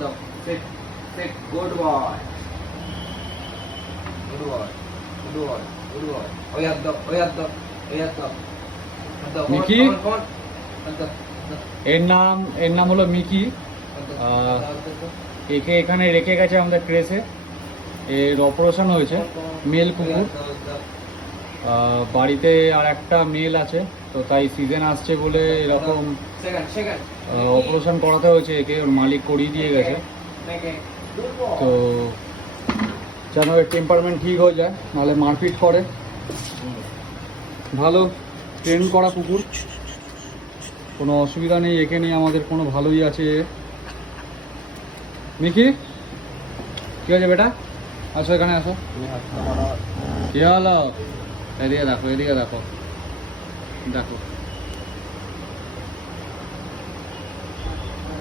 দাও, sit, sit, good boy, good boy, good boy, good boy. ওই হাত দাও, ওই হাত দাও, এই হাত দাও, হাত দাও। মিকি? কমান, হাত দাও, দাও, এর নাম হলো মিকি। হাত দাও, আহ, হাত দাও। একে এখানে রেখে গেছে আমাদের ক্রেসে। এর অপারেশন হয়েছে, মেল কুকুর। বাড়িতে আর একটা মেল আছে, তো তাই সিজন আসছে বলে এরকম সেকেন্ড, সেকেন্ড। অপারেশন করাতে হয়েছে একে, ওর মালিক করিয়ে দিয়ে গেছে। তো যেন এর টেম্পারমেন্ট ঠিক হয়ে যায়, নাহলে মারপিট করে। ভালো ট্রেন করা কুকুর, কোনো অসুবিধা নেই একে নিয়ে, আমাদের কোনো ভালোই আছে। মিকি কী হয়েছে বেটা? আসো এখানে আসো। কী হলো? এদিকে দেখো, এদিকে দেখো, দেখো